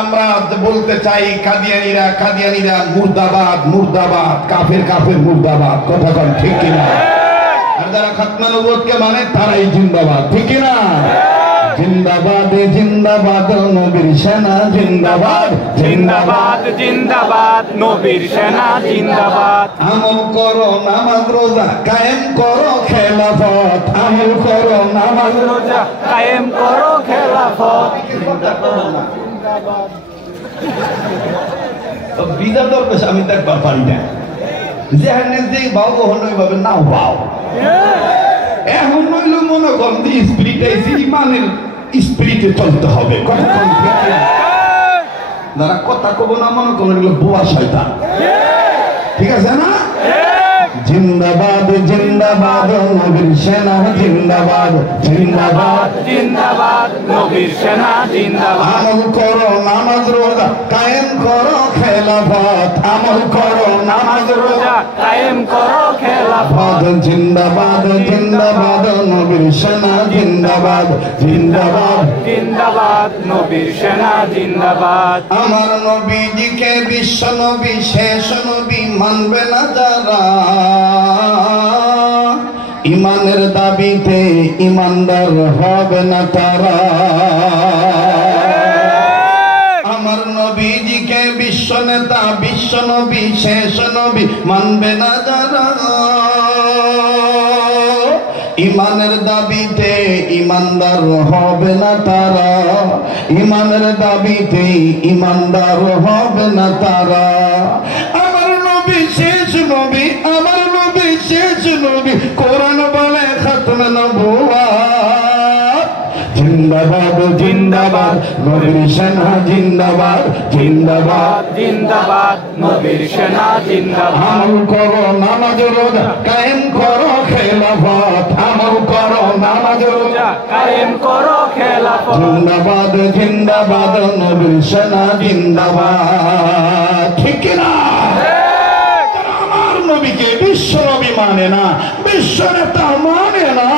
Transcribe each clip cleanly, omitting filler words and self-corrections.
আমরা বলতে চাই কাদিয়ানীরা মুর্দাবাদ মুর্দাবাদ, কাফের কাফের মুর্দাবাদ, কথা কন ঠিক কিনা? আর যারা খাতমা নবুয়তকে মানে তারাই জিন্দাবাদ, ঠিক কিনা? জিন্দাবাদ জিন্দাবাদ নবীর সেনা জিন্দাবাদ, জিন্দাবাদ জিন্দাবাদ নবীর সেনা জিন্দাবাদ। আমল করো নামাজ রোজা কায়েম করো খেলাফত, আমল করো নামাজ রোজা কায়েম করো খেলাফত। বিদা দরবেশ আমি দেখবার পারি না, যেখানে যে বাউ হন ওইভাবে নাও বাউ। এখন নইল মনে করেন যে স্পিরিট আইসি, ইমানের স্পিরিটে চলতে হবে। যারা কথা কব না মনে করেন এগুলো বুয়া শয়তান, ঠিক আছে না? জিন্দাবাদ জিন্দাবাদ নবীর সেনা জিন্দাবাদ, জিন্দাবাদ জিন্দাবাদ নবীর সেনা জিন্দাবাদ। আমল করো নামাজ রোজা কায়েম করো খেলাফত, আমল করো নামাজ রোজা কায়েম করো খেলাফত। জিন্দাবাদ জিন্দাবাদ নবীর সেনা জিন্দাবাদ, জিন্দাবাদ জিন্দাবাদ নবীর সেনা জিন্দাবাদ। আমার নবীজিকে বিশ্ব নবী শেষ নবী মানবে না যারা, ইমানের দাবিতে ইমানদার হবে না তারা। আমার নবীজিকে বিশ্ব নেতা বিশ্ব নবী শেষ নবী মানবে না যারা, ইমানের দাবিতে ইমানদার হবে না তারা, ইমানের দাবিতে ইমানদার হবে না তারা। আমার নবী শেষ নবী, আমার নবী শেষ নবী, কোরআন বলে খাতমে নবুওয়াত। জিন্দাবাদ জিন্দাবাদ নবীর সেনা জিন্দাবাদ, জিন্দাবাদ জিন্দাবাদ নবীর সেনা জিন্দাবাদ। আমল করো নামাজ রোজা কায়েম করো খেলাফত, আমল করো নামাজ রোজা কায়েম করো খেলাফত। জিন্দাবাদ জিন্দাবাদ নবীর সেনা জিন্দাবাদ, ঠিক না? আমার নবীকে বিশ্ব নবী মানে না, বিশ্ব নেতা মানে না,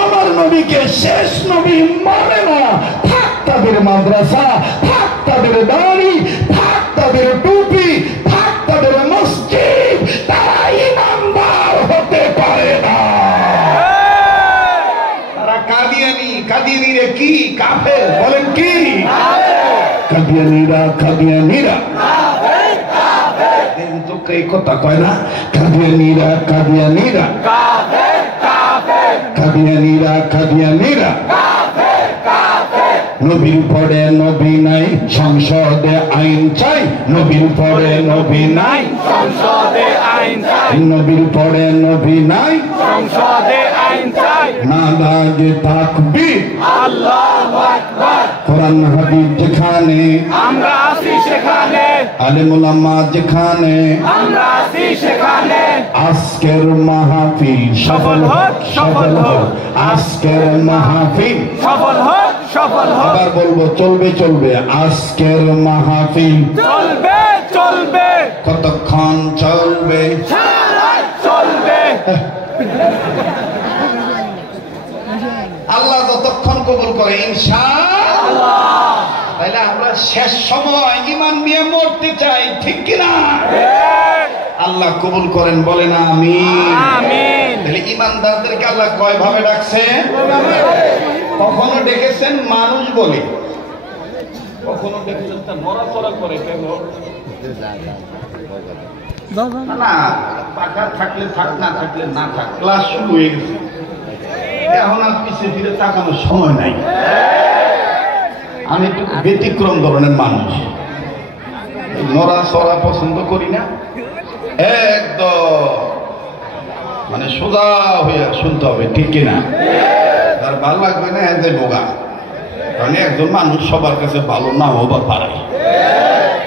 আমার নবীকে শেষ নবী মানে না। থাক তাদের মাদ্রাসা, থাক তাদের দাড়ি, থাক তাদের টুপি, থাক তাদের মসজিদ, তারা ইমানদার হতে পারে না। তারা কাদিয়ানি, কাদিয়ানিরা কি কাফের বলেন কি? কাদিয়ানিরা কাদিয়ানিরা কিন্তু এই কথা কয় না, কাদিয়ানিরা কাদিয়ানিরা কাদিয়ানিরা কাদিয়ানিরা নবীর পরে নবী নাই সংসদে আইন চাই, নবীর পরে নবী নাই সংসদে আইন চাই, নবীর পরে নবী নাই সংসদে আইন চাই। নামাজে তাকবীর আল্লাহু আকবার। কোরআন হাদিস যেখানে আমরা আছি সেখানে, আলেম ওলামা যেখানে আমরা আছি সেখানে। আজকের মাহফিল সফল হোক সফল হোক, আজকের মাহফিল সফল হোক সফল হোক। আবার বলবো চলবে চলবে, আজকের মাহফিল চলবে চলবে, কতক্ষণ চলবে? সারা রাত চলবে। আল্লাহ যতক্ষণ কবুল করে ইনশাআল্লাহ। তাইলে আমরা শেষ সময় ইমান নিয়ে মরতে চাই, ঠিক কিনা? আল্লাহ কবুল করেন, বলেন আমিন। আমিন। তাহলে ইমানদারদেরকে আল্লাহ কয় ভাবে ডাকছে? কখনো ডেকেছেন মানুষ বলে, কখনো ডেকেছেন তা নড়াচড়া করে কেন না, পাখা থাকলে থাক, না থাকলে না থাক, ক্লাস শুরু হয়ে গেছে, এখন আর পিছিয়ে ফিরে তাকানোর সময় নাই। আমি একটু ব্যতিক্রম ধরনের মানুষ, নড়াচড়া পছন্দ করি না, একদম মানে সোজা হয়ে শুনতে হবে, ঠিক কিনা? তার ভালো লাগবে না এতে বোগা, কারণ একজন মানুষ সবার কাছে ভালো না হবার পারে।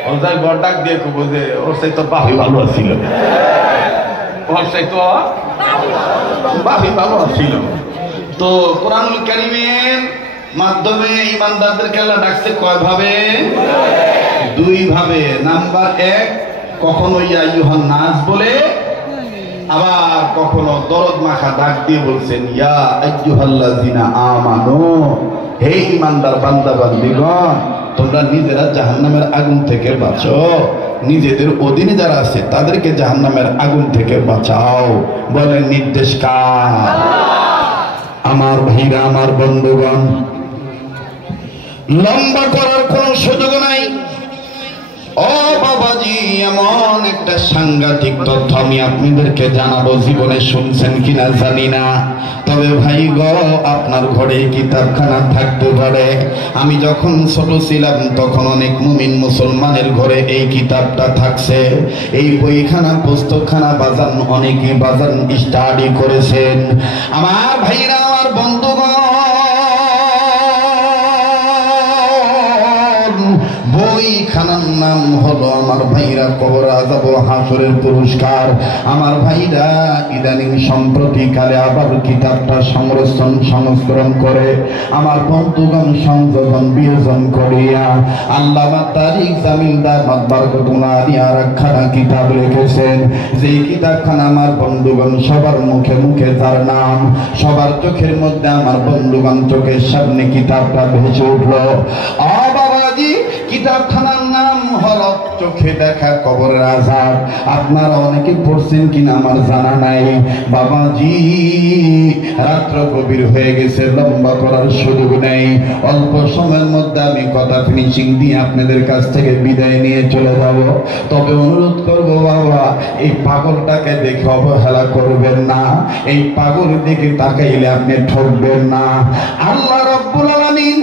ওর যাই বড় ডাক দিয়ে কবো যে ওর সাই তো বাহি ভালো আছিল, ওর সাই তো বাহি ভালো আছিল। তো কোরআনুল কারীমের মাধ্যমে ইমানদারদেরকে আল্লাহ ডাকছে কয় ভাবে? দুই ভাবে। নাম্বার এক, কখনো ইয়া আইয়ুহান নাস বলে, আবার কখনো দরদ মাখা ডাক দিয়ে বলছেন ইয়া আইয়ুহাল্লাযিনা আমানু, হে ইমানদার বান্দা বান্দীগণ তোমরা নিজেরা জাহান্নামের আগুন থেকে বাঁচো, নিজেদের অধীনে যারা আছে তাদেরকে জাহান্নামের আগুন থেকে বাঁচাও। বলেন নির্দেশ কার? আমার ভাইরা, আমার বন্ধুগণ, লম্বা করার কোনো সুযোগ নাই। ও বাবাজি, এমন একটা সাংঘাতিক তথ্য আমি আপনাদেরকে জানাবো, জীবনে শুনছেন কিনা জানি না, তবে ভাই গো, আপনার ঘরে কিতাবখানা থাকতে পারে। আমি যখন ছোট ছিলাম তখন অনেক মুমিন মুসলমানের ঘরে এই কিতাবটা থাকছে। এই বইখানা পুস্তকখানা বাজান অনেকে বাজান স্টাডি করেছেন। আমার ভাইরা, আমার বন্ধুগণ, বইখানার নাম হলো আমার ভাইরা কবর আযাব ও হাসরের পুরস্কার। আমার ভাইরা ইদানিং সম্প্রতিকালে আবার কিতাবটা সংস্করণ করে আমার বন্ধুগণ সংযোজন বিয়োজন করিয়া আল্লামা তারিক জামিলদার বারকাতুল্লাহ আলাইহি আরেকখানা কিতাব লিখেছেন। যে কিতাবখানা আমার বন্ধুগণ সবার মুখে মুখে তার নাম, সবার চোখের মধ্যে আমার বন্ধুগণ চোখের সামনে কিতাবটা ভেসে উঠল। বাবাজি, কিতাবখানার নাম হলো চোখে দেখা কবরের আযাব। আপনারা অনেকে পড়ছেন কিনা আমার জানা নাই। বাবাজি, রাত্র গভীর হয়ে গেছে, লম্বা করার সুযোগ নেই। অল্প সময়ের মধ্যে আমি কথা ফিনিশিং দিয়ে আপনাদের কাছ থেকে বিদায় নিয়ে চলে যাব। তবে অনুরোধ করব বাবা, এই পাগলটাকে দেখে অবহেলা করবেন না, এই পাগল দিকে তাকাইলে আপনি ঠকবেন না। আল্লাহ রাব্বুল আলামিন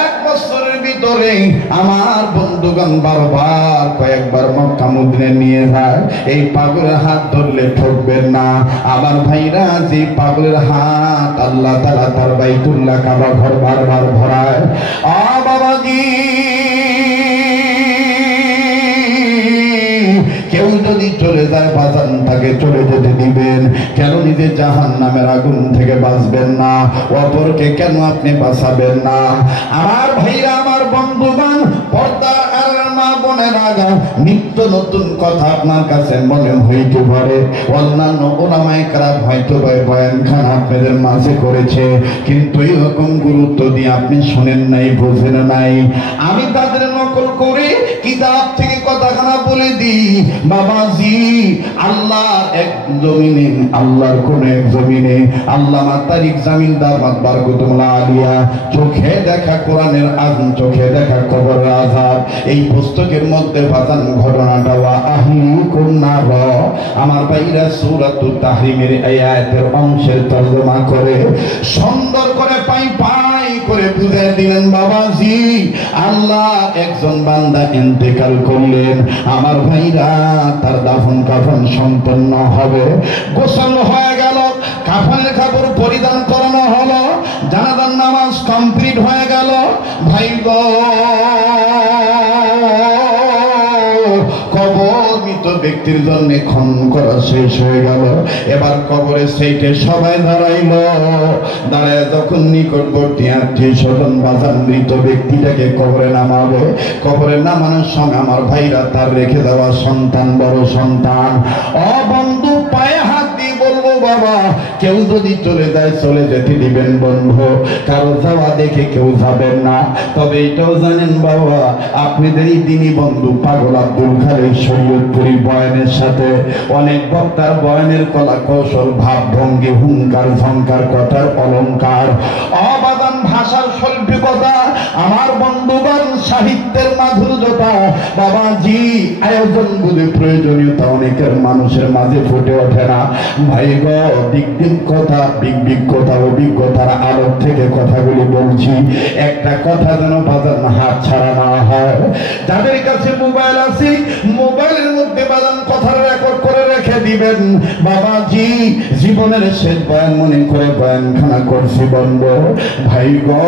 এক বছরের ভিতরে আমার বন্ধুগণ বারবার কয়েকবার মক্কা মদিনা নিয়ে যায়। এই পাগলের হাত ধরলে ঠকবেন না। আমার ভাইরা, যে পাগলের হাত আল্লাহ তাআলা তার বাইতুল্লাহ কাবা ঘর বারবার ভরায়। বাবাজি, কেউ যদি চলে যায় বাজান তাকে চলে যেতে দিবেন। কেন নিজে জাহান্নামের আগুন থেকে বাঁচবেন না? অপরকে কেন আপনি বাঁচাবেন না? আমার ভাইরা, আমার বন্ধুগণ, পর্দা আর মা বোনেরা, নিত্য নতুন কথা আপনার কাছে মনে হইতে পারে। অন্যান্য ওলামায়ে কেরাম হয়তো বয়ানখানা আপনাদের মাঝে করেছে, কিন্তু এরকম গুরুত্ব দিয়ে আপনি শুনেন নাই, বোঝেন নাই। আমি তাদের নকল করে কিতাব থেকে কথাখানা বলে দিই। বাবাজি, আল্লাহ এক জমিনে, আল্লাহর কোন এক জমিনে আল্লামা তারিক জামিলদার বারকাতুল্লাহ আলিয়া চোখে দেখা কোরআনের আযাব, চোখে দেখা কবরের আযাব, এই পুস্তকের মধ্যে বাজান ঘটনাটা আহলিকুন নার, আমার ভাইরা সূরাতুত তাহরিমের এই আয়াতের অংশের তরজমা করে সুন্দর করে পাই করে বুঝিয়ে দিলেন। বাবাজি, আল্লাহ একজন বান্দা ইন্তেকাল করলেন, আমার ভাইরা তার দাফন কাফন সম্পন্ন হবে, গোসল হয়ে গেল, কাফনের কাপড় পরিধান করানো হলো, জানাজার নামাজ কমপ্লিট হয়ে গেল। ভাই গো, কবর মৃত ব্যক্তির জন্য খনন করা শেষ হয়ে গেল। এবার কবরে সেইটে সবাই দাঁড়াইল। দাঁড়ায় যখন নিকটবর্তী আত্মীয় স্বজন বাজান মৃত ব্যক্তিটাকে কবরে নামাবে, কবরে নামানোর সময় আমার ভাইরা তার রেখে দেওয়া সন্তান, বড় সন্তান, বন্ধু পায়ে হাত দিয়ে বলবো, বাবা কেউ যদি চলে যায় চলে যেতে দিবেন বন্ধু, কারো যাওয়া দেখে কেউ যাবেন না। তবে এটাও জানেন বাবা, আপনাদের এই দিনী বন্ধু পাগল আব্দুল খালেক শরীয়তপুরী বয়ানের সাথে অনেক বক্তার বয়ানের কলা কৌশল, ভাব ভঙ্গি, হুঙ্কার ঝঙ্কার, কথার অলঙ্কার, অবাদান ভাষার শৈল্পিকতা, আমার বন্ধুগণ সাহিত্যের মাধুর্যতা, বাবাজি আয়োজন বলে প্রয়োজনীয়তা অনেকের মানুষের মাঝে ফুটে ওঠে না। ভাই গো, দিক দিক কথা, বিগ কথা, অভিজ্ঞতার আলোক থেকে কথাগুলি বলছি। একটা কথা যেন বাজান হাত ছাড়া না হয়। যাদের কাছে মোবাইল আছে, মোবাইলের মধ্যে বাজান কথা রেকর্ড করে রেখে দিবেন। বাবাজি, জীবনের শেষ বয়ান মনে করে বয়ানখানা করছি বন্ধ। ভাই গো,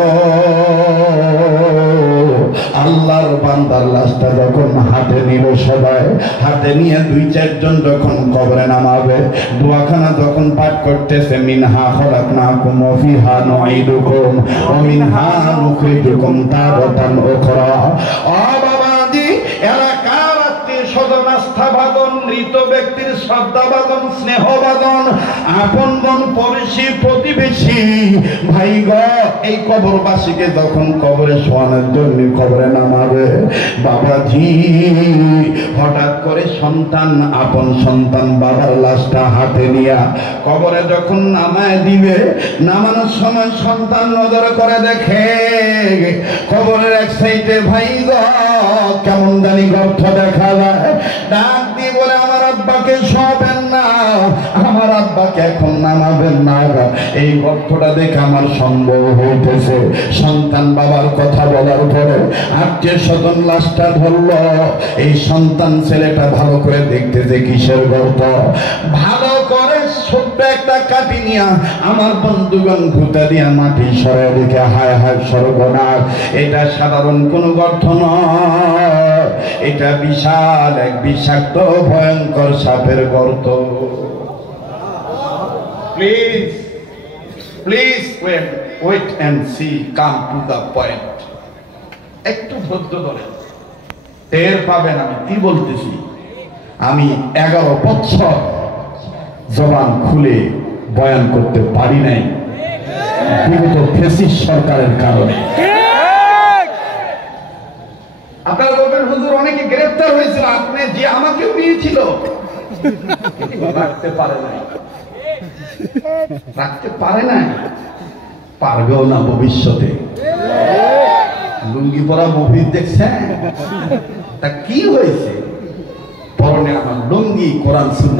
আল্লাহর বান্দার লাশটা যখন হাতে নিল, সবাই হাতে নিয়ে 2-4 জন যখন কবরে নামাবে, দোয়াখানা যখন পাঠ করতেছে, মিনহা খলাকনাকুম ওয়া ফিহা নুঈদুকুম ওয়া মিনহা নুখরিজুকুম তারাতান উখরা। ও বাবাজি, এলাকার আত্মীয় স্বজন, আস্থাভাজন মৃত ব্যক্তির শ্রদ্ধাবাদন স্নেহবাদন আপনগণ পড়শি প্রতিবেশী ভাই গো, এই কবরবাসীকে যখন কবরে শোয়ানোর জন্য কবরে নামাবে বাবাজি, হঠাৎ করে সন্তান, আপন সন্তান বাবার লাশটা হাতে নিয়া কবরে যখন নামায় দিবে, নামানোর সময় সন্তান নজর করে দেখে কবরের এক সাইডে ভাই গো কেমন জানি গর্ত দেখা যায়। ডাক দিয়ে বলে, আমার আব্বাকে শোয়াবেন না, আমার আব্বাকে এখন নামাবেন না। এই গর্তটা দেখে আমার সম্ভব হইতেছে। সন্তান বাবার কথা বলার পরে আত্মীয় স্বজন লাশটা ধরলো। এই সন্তান ছেলেটা ভালো করে দেখতেছে কিসের গর্ত, ভালো করে ছোট্ট একটা কাটি নিয়া আমার বন্ধুগণ ভূতা দিয়া মাটি সরে দেখে হায় হায় সর্বনাশ, এটা সাধারণ কোন গর্ত নয়, এটা বিশাল এক বিষাক্ত ভয়ঙ্কর সাপের গর্ত। Please please wait and see, come to the point. একটু ধৈর্য ধরেন, টের পাবেন আমি কি বলতেছি। আমি 11 বছর জবান খুলে বয়ান করতে পারি নাই বিগত ফ্যাসিস্ট সরকারের কারণে। আপনারা বলবেন হুজুর অনেকে গ্রেফতার হয়েছিল, আপনি যে আমাকেও নিয়েছিল, রাখতে পারে নাই, রাখতে পারে নাই, পারবেও না ভবিষ্যতে। লুঙ্গি পরা মুভি দেখছেন, তা কি হয়েছে? পরনে আমার লুঙ্গি, কোরআন সুন্নাহ